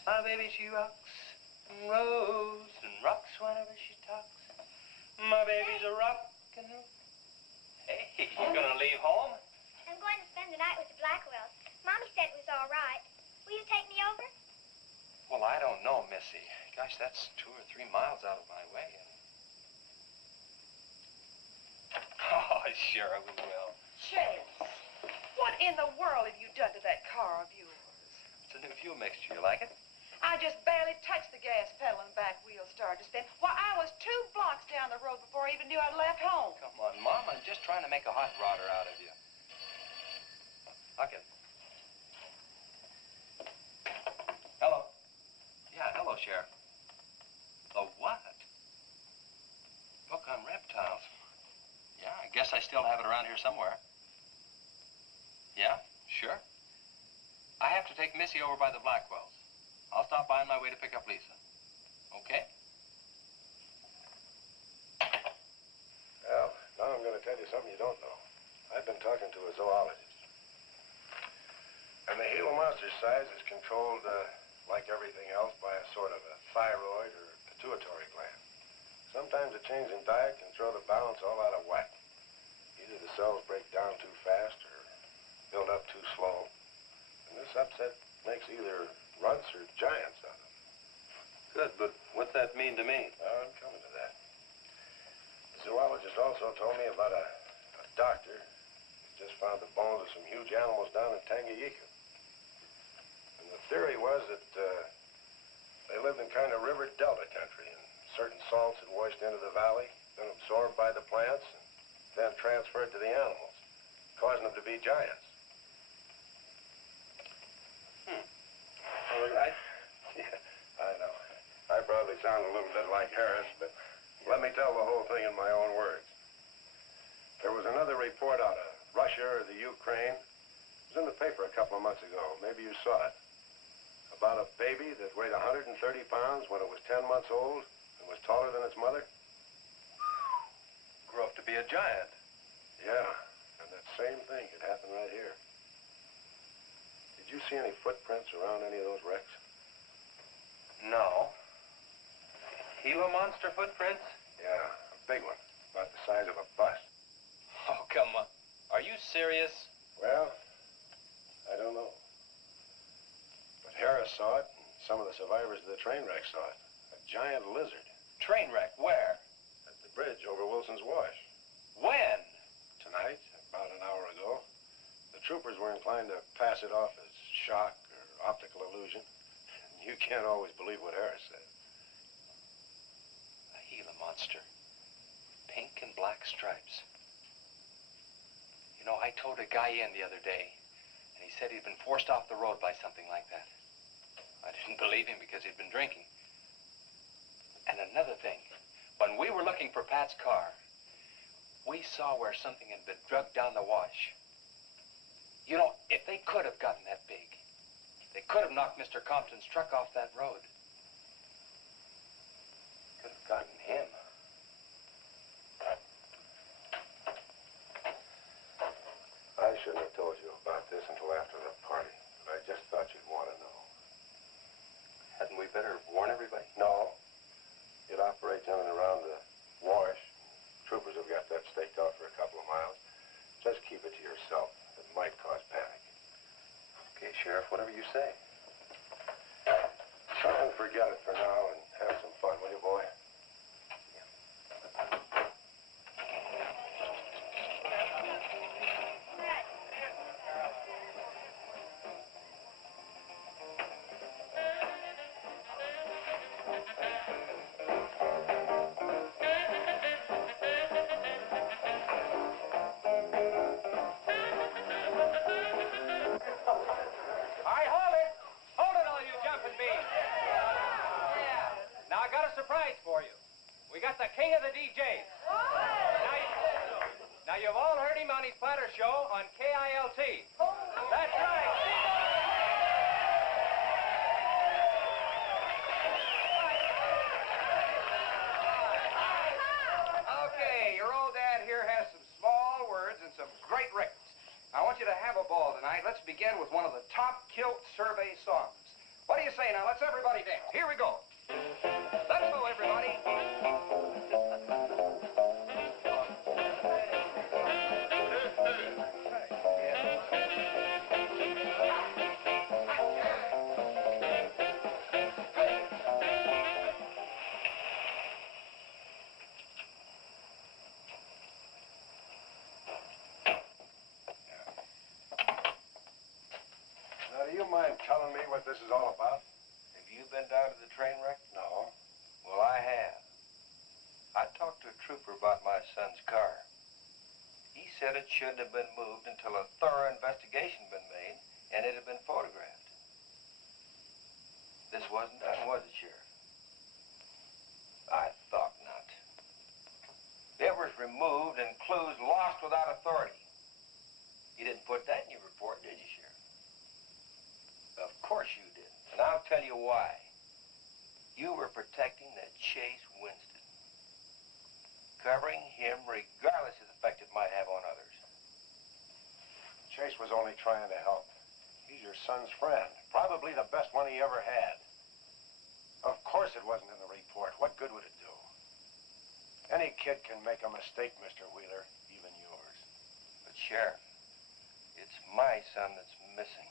My baby, she rocks and rolls and rocks whenever she talks. My baby's a rockin'. Hey, you gonna leave home? I'm going to spend the night with the Blackwells. Mommy said it was all right. Will you take me over? Well, I don't know, Missy. Gosh, that's 2 or 3 miles out of my way. Oh, sure, we will. Chase, what in the world have you done to that car of yours? It's a new fuel mixture. You like it? I just barely touched the gas pedal and back wheel started to spin. Why, I was 2 blocks down the road before I even knew I'd left home. Come on, Mom. I'm just trying to make a hot rodder out of you. Okay. Hello. Yeah, hello, Sheriff. A what? Book on reptiles. Yeah, I guess I still have it around here somewhere. Yeah, sure. I have to take Missy over by the Blackwells. I'll stop by on my way to pick up Lisa. Okay? Well, now I'm going to tell you something you don't know. I've been talking to a zoologist. And the Gila monster size is controlled, like everything else, by a sort of a thyroid or pituitary gland. Sometimes a change in diet can throw the balance all out of whack. Either the cells break down too fast or build up too slow. And this upset makes either runts or giants out of them. Good, but what's that mean to me? I'm coming to that. The zoologist also told me about a doctor who just found the bones of some huge animals down in Tanganyika. And the theory was that they lived in kind of river delta country, and certain salts had washed into the valley, been absorbed by the plants, and then transferred to the animals, causing them to be giants. Well, yeah, I know. I probably sound a little bit like Harris, but let me tell the whole thing in my own words. There was another report out of Russia or the Ukraine. It was in the paper a couple of months ago. Maybe you saw it. About a baby that weighed 130 pounds when it was 10 months old and was taller than its mother. Grew up to be a giant. Yeah, and that same thing could happen right here. Did you see any footprints around any of those wrecks? No. Gila monster footprints? Yeah, a big one, about the size of a bus. Oh, come on. Are you serious? Well, I don't know. But Harris saw it, and some of the survivors of the train wreck saw it. A giant lizard. Train wreck? Where? At the bridge over Wilson's Wash. When? Tonight, about an hour ago. The troopers were inclined to pass it off as shock or optical illusion. You can't always believe what Harris said. A Gila monster. Pink and black stripes. You know, I towed a guy in the other day, and he said he'd been forced off the road by something like that. I didn't believe him because he'd been drinking. And another thing, when we were looking for Pat's car, we saw where something had been drugged down the wash. You know, if they could have gotten that big, they could have knocked Mr. Compton's truck off that road. Could have gotten him. I shouldn't have told you about this until after the party, but I just thought you'd want to know. Hadn't we better warn everybody? No. for you. We got the king of the DJs. Now you've all heard him on his platter show on KILT. That's right. Okay, your old dad here has some small words and some great records. I want you to have a ball tonight. Let's begin with one of the top kilt survey songs. What do you say now? Let's everybody dance. Here we go. Let's go, everybody. Now, do you mind telling me what this is all about? Have you been down to the train wreck? No. Well, I have. I talked to a trooper about my son's car. He said it shouldn't have been moved until a thorough investigation had been made and it had been photographed. This wasn't done, was it, Sheriff? I thought not. It was removed and clues lost without authority. You didn't put that in your report, did you, Sheriff? Of course you did. And I'll tell you why. You were protecting that Chase Winston. Covering him regardless of the effect it might have on others. Chase was only trying to help. He's your son's friend. Probably the best one he ever had. Of course it wasn't in the report. What good would it do? Any kid can make a mistake, Mr. Wheeler, even yours. But, Sheriff, it's my son that's missing.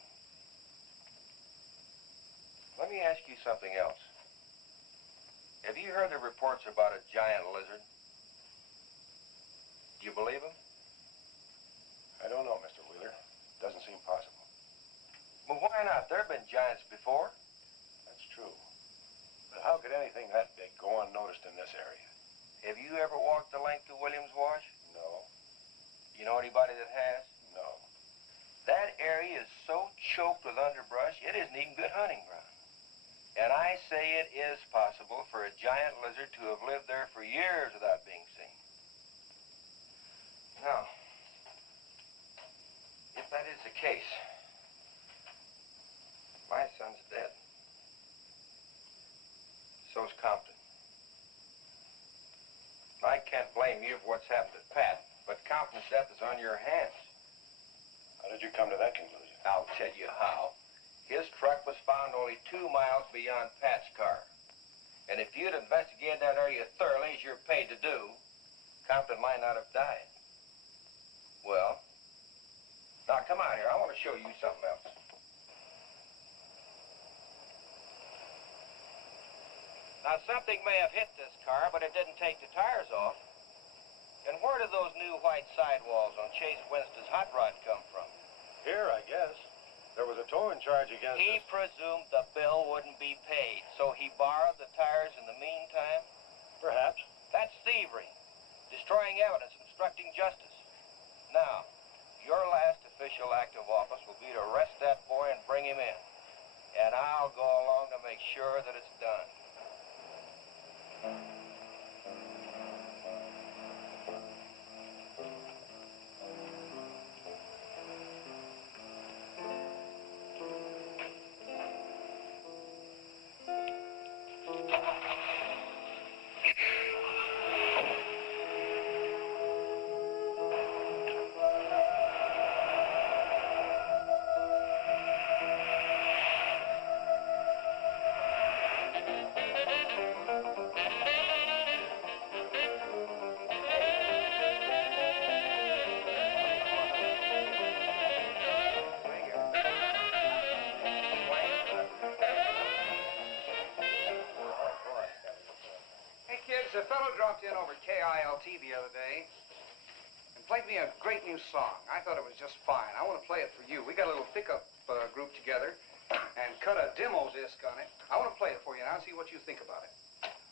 Let me ask you something else. Have you heard the reports about a giant lizard? Do you believe them? I don't know, Mr. Wheeler. Doesn't seem possible. Well, why not? There have been giants before. That's true. But how could anything that big go unnoticed in this area? Have you ever walked the length of Williams Wash? No. You know anybody that has? No. That area is so choked with underbrush, it isn't even good hunting ground. And I say it is possible for a giant lizard to have lived there for years without being seen. Now, if that is the case, my son's dead. So's Compton. I can't blame you for what's happened to Pat, but Compton's death is on your hands. How did you come to that conclusion? I'll tell you how. His truck was found only 2 miles beyond Pat's car. And if you'd investigated that area thoroughly, as you're paid to do, Compton might not have died. Well, now come out here. I want to show you something else. Now, something may have hit this car, but it didn't take the tires off. And where did those new white sidewalls on Chase Winston's hot rod come from? Here, I guess. There was a towing charge against He us. presumed the bill wouldn't be paid, so he borrowed the tires in the meantime. Perhaps. That's thievery, destroying evidence, obstructing justice. Now, your last official act of office will be to arrest that boy and bring him in. And I'll go along to make sure that it's done. A fellow dropped in over KILT the other day and played me a great new song. I thought it was just fine. I want to play it for you. We got a little pickup group together and cut a demo disc on it. I want to play it for you now and see what you think about it.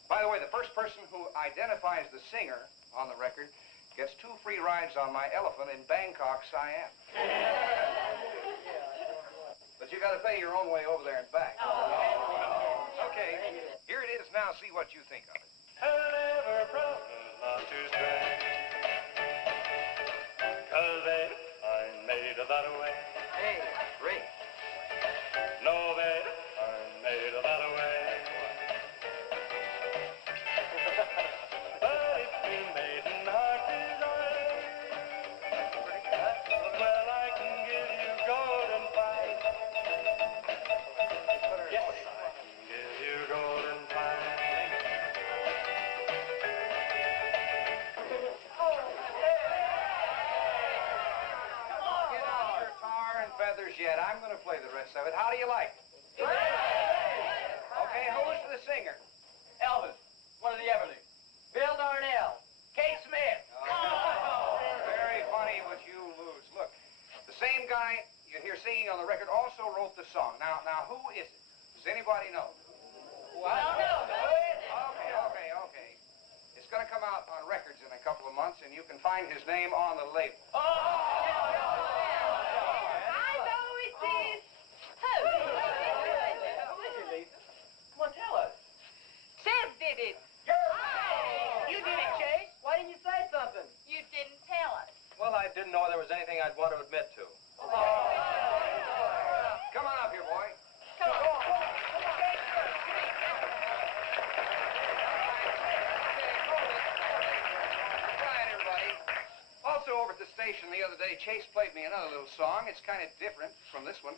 By the way, the first person who identifies the singer on the record gets 2 free rides on my elephant in Bangkok, Siam. But you got to pay your own way over there and back. Okay, here it is now. See what you think of it. yet. I'm going to play the rest of it. How do you like it? Okay, who's the singer? Elvis, one of the Everlys. Bill Darnell. Kate Smith. Oh, very funny, but you lose. Look, the same guy you hear singing on the record also wrote the song. Now, who is it? Does anybody know? Well, no. Okay. It's going to come out on records in a couple of months, and you can find his name on the label. I know it is. Who? Who is it, Lisa? Come on, tell us. Sam did it. You did it, Chase. Why didn't you say something? You didn't tell us. Well, I didn't know there was anything I'd want to admit to. Come on up here, boy. Come on. Quiet, everybody. Also, over at the station the other day, Chase played me another little song. It's kind of different from this one.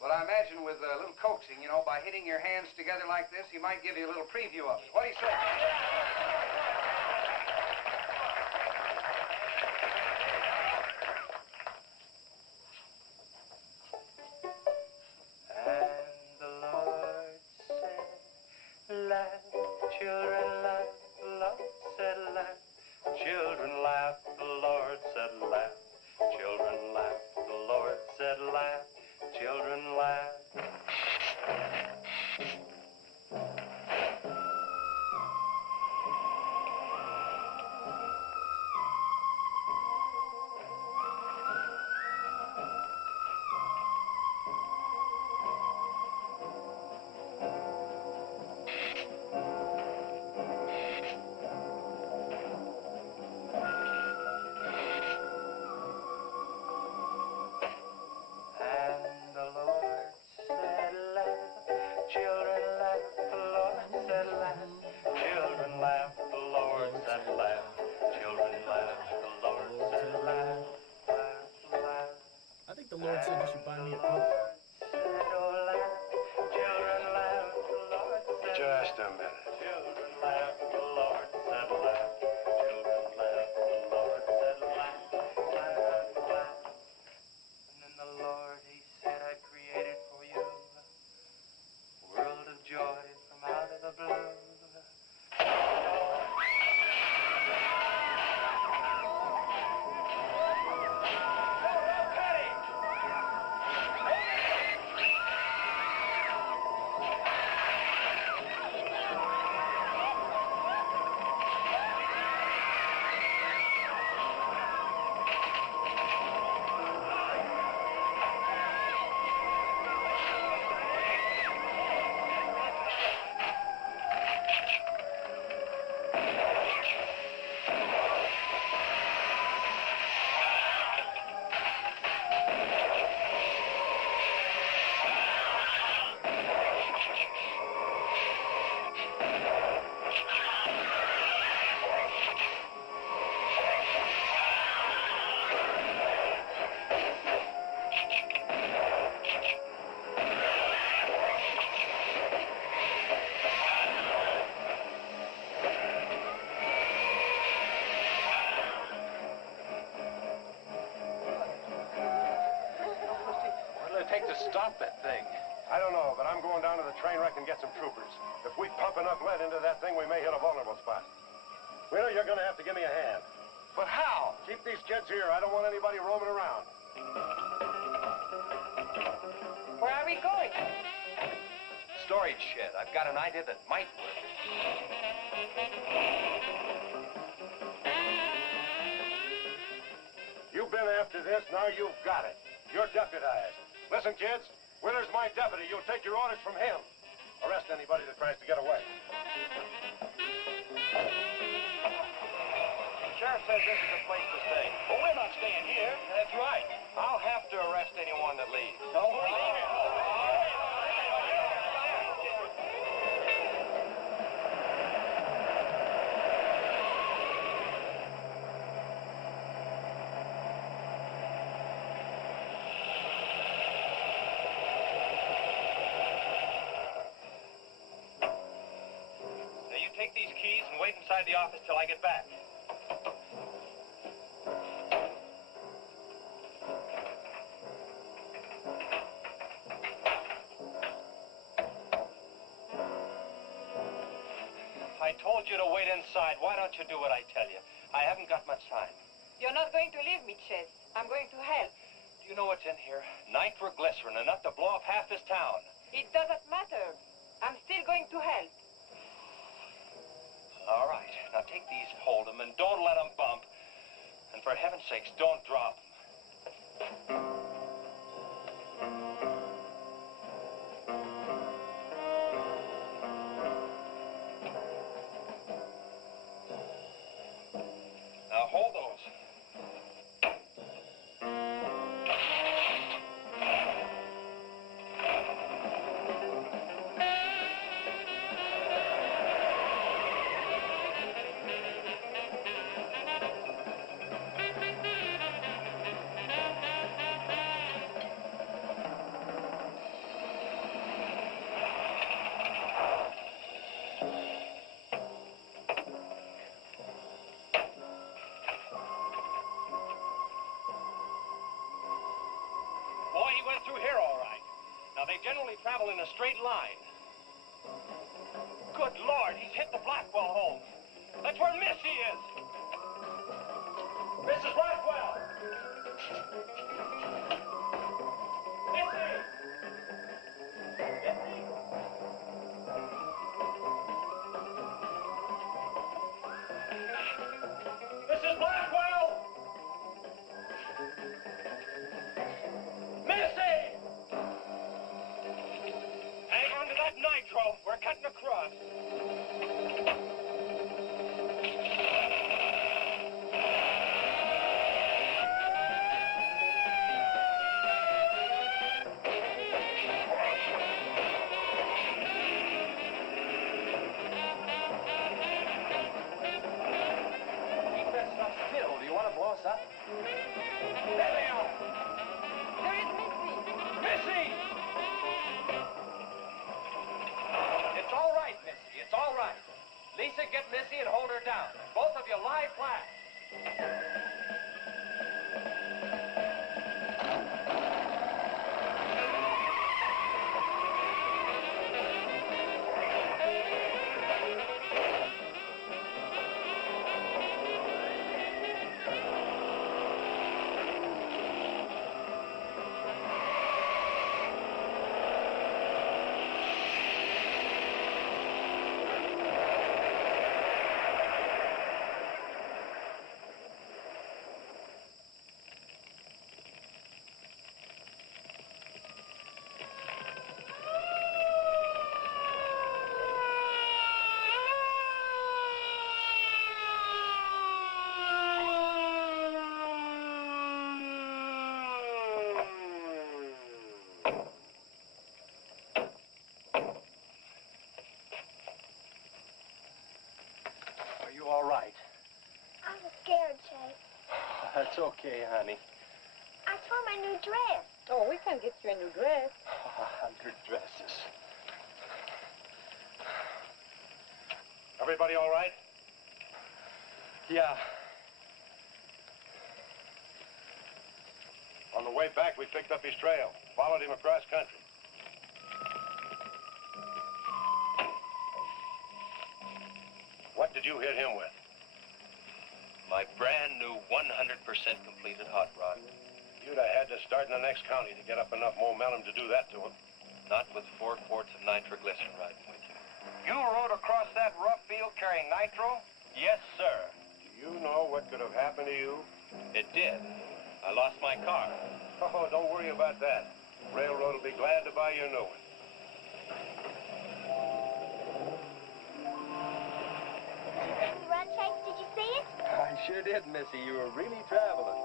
But I imagine with a little coaxing, you know, by hitting your hands together like this, he might give you a little preview of it. What do you say? And the Lord said, laugh, children, laugh. The Lord said, laugh. Children, laugh. The Lord said, laugh. Children, laugh. The Lord said, laugh. Children, laugh. And the Lord said, laugh. Children, laugh. The Lord said, laugh. Children, laugh. The Lord said, laugh. Children, laugh. The Lord said, laugh. Laugh, laugh. I think the Lord said you should buy me a Coke. Said, oh, laugh. Children, laugh. The Lord said, Just a minute. children, laugh. The Lord said, laugh. Children, laugh. The Lord said, laugh. Laugh, laugh. And then the Lord, he said, I created for you a world of joy from out of the blue. What'll it take to stop that thing? I don't know, but I'm going down to the train wreck and get some troopers. If we pump enough lead into that thing, we may hit a vulnerable spot. Wheeler, you're going to have to give me a hand. But how? Keep these kids here. I don't want anybody roaming around. Where are we going? Storage shed. I've got an idea that might work. You've been after this, now you've got it. You're deputized. Listen, kids, Wheeler's my deputy. You'll take your orders from him. Arrest anybody that tries to get away. The sheriff says this is a place to stay. Well, we're not staying here. That's right. I'll have to arrest anyone that leaves. Don't leave it. Now, you take these keys and wait inside the office till I get back. told you to wait inside. Why don't you do what I tell you? I haven't got much time. You're not going to leave me, Chase. I'm going to help. Do you know what's in here? Nitroglycerin, enough to blow up half this town. It doesn't matter. I'm still going to help. All right. Now take these, hold them, and don't let them bump. And for heaven's sakes, don't drop them. Now hold those. Boy, he went through here all right. Now, they generally travel in a straight line. Good Lord, he's hit the Blackwell home. That's where Missy is. Mrs. Blackwell! Missy! Missy! Mrs. Blackwell! Missy! Hang on to that nitro. We're cutting across. Keep that stuff still. Do you want to blow us up? There they are. There is Missy. Missy! It's all right, Missy. It's all right. Lisa, get Missy and hold her down. Both of you lie flat. Are you all right? I was scared, Chase. That's okay, honey. I saw my new dress. Oh, we can get you a new dress. 100 dresses. Everybody all right? Yeah. On the way back, we picked up his trail, followed him across country. What did you hit him with? My brand new 100% completed hot rod. You'd have had to start in the next county to get up enough momentum to do that to him. Not with 4 quarts of nitroglycerin riding with you. You rode across that rough field carrying nitro? Yes, sir. Do you know what could have happened to you? It did. I lost my car. Oh, don't worry about that. Railroad will be glad to buy you a new one. You run, Chase? Did you see it? I sure did, Missy. You were really traveling.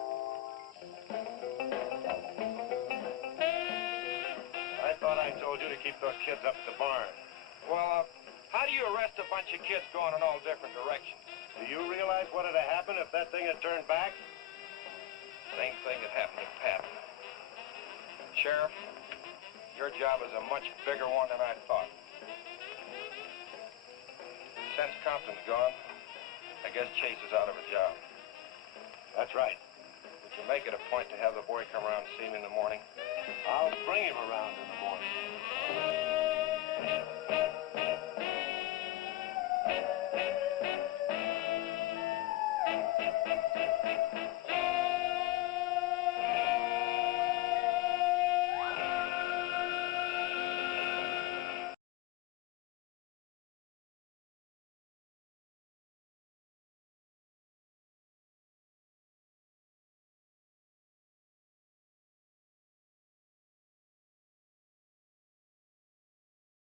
I thought I told you to keep those kids up at the barn. Well, how do you arrest a bunch of kids going in all different directions? Do you realize what would have happened if that thing had turned back? Same thing that happened to Pat. Sheriff, your job is a much bigger one than I thought. Since Compton's gone, I guess Chase is out of a job. That's right. Would you make it a point to have the boy come around and see me in the morning? I'll bring him around in the morning.